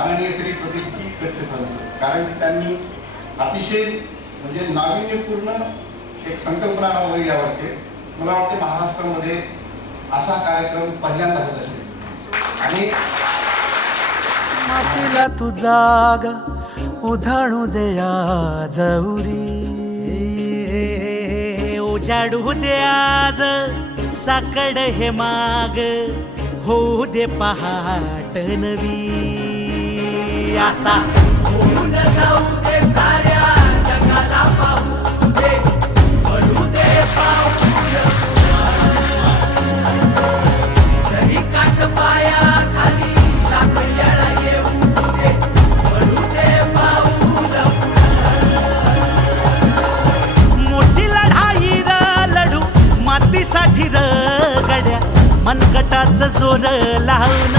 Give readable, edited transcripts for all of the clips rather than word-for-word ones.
माननीय श्री प्रदीपजी कच्छे सरांचं, कारण की त्यांनी अतिशय म्हणजे नाविन्यपूर्ण एक संकल्पना राबवली यावर्षी. मला वाटते महाराष्ट्रामध्ये असा कार्यक्रम पहिल्यांदा होत असेल. आणि मातीला तू जाग उधाणू दया जवरी, उजाडू दे आज साकड हे माग, होऊ दे पहाट नवी. आता होऊन जाऊ दे साऱ्या जगाला पाहू दे, पडू दे पाऊल जरी काट पाया खाली लाकड्याला येऊ दे, पडू दे पाऊल. मोठी लढाई र लढू मातीसाठी र गड्या, मनगटाचं जोर लावून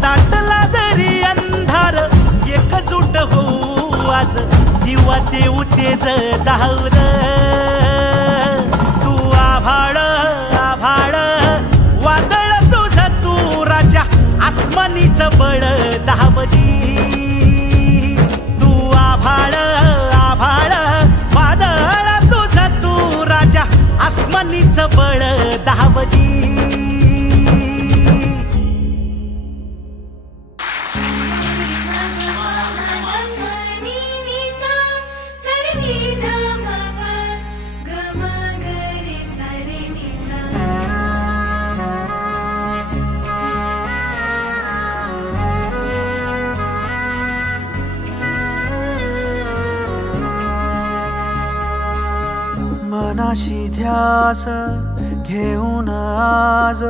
दाटला जरी अंधार एकजूट होऊ आज, दिवा देऊ तेज धावर. तू आभाळ आभाळ वादळ तुझं तू राजा, आसमानीचं बळ धावली. तू आभाळ आभाळ वादळ तुझं तू राजा, आसमानीचं बळ धावली. मनाशी ध्यास घेऊन आज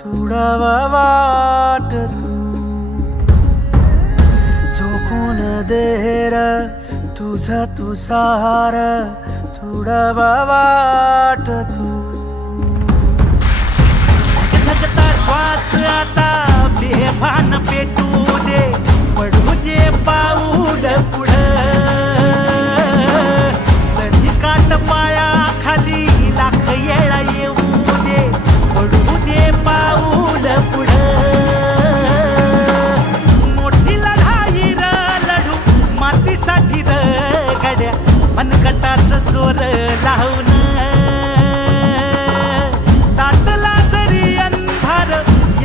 तुडव वाट, तू झोकून देर तुझ तू सार, तुडव वाट तू. धगधगता श्वास आता बेभान पेटू दे, पडू दे पाऊल पुढं. काट पाया खाली लाख येळा येऊ दे, पडू दे पाऊल पुढं. मोठी लढाई र लढू मातीसाठी र गड्या, मनगटाचं जोर लावून दाटला जरी अंधार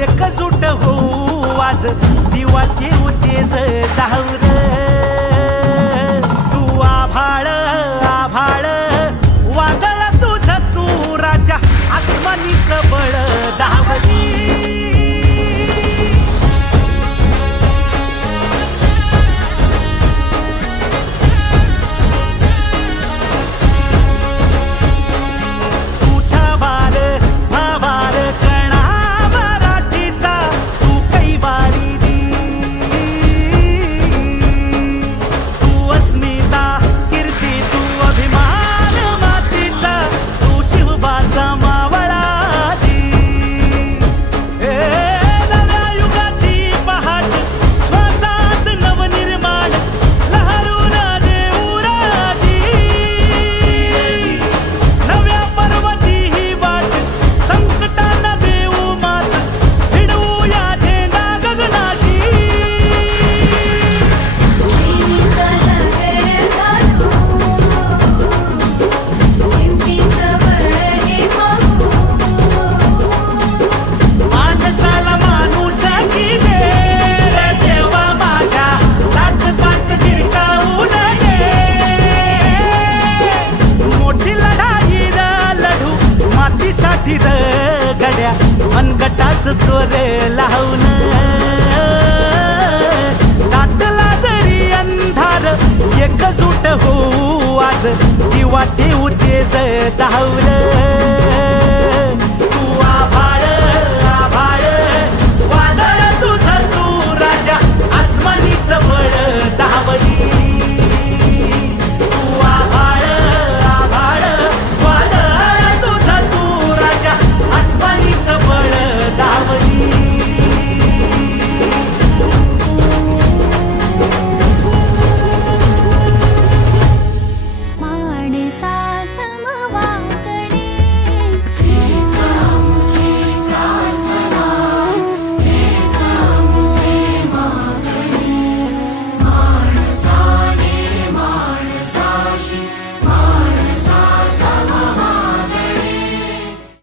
एकजूट होऊ आज, दिवा देऊ तेज धावर. तू आभाळ आभाळ वादळ तुझं तू राजा, आसमानीचं बळ धावली. तुझा वार भावार कणा मराठीचा, तू कैवारी तू अस्मिता कीर्ती, तू अभिमान मातीचा, तू शिवबाचा मावळाची. नव्या युगाची पहाट श्वासात नवनिर्माण, लहरून देऊ राजी. नव्या पर्वाची ही वाट संकटांना देऊ मात, भिडवू या झेंडा गगनाशी. माणसाला माणूस की दे रे देवा माझ्या, सात पात गिरकावू नये. मोठी लढाई र लढू मातीसाठी र गड्या, मनगटाचं चोर लावून दाटला जरी अंधार एकजूट होऊ आज, दिवा देऊ तेज धावलं.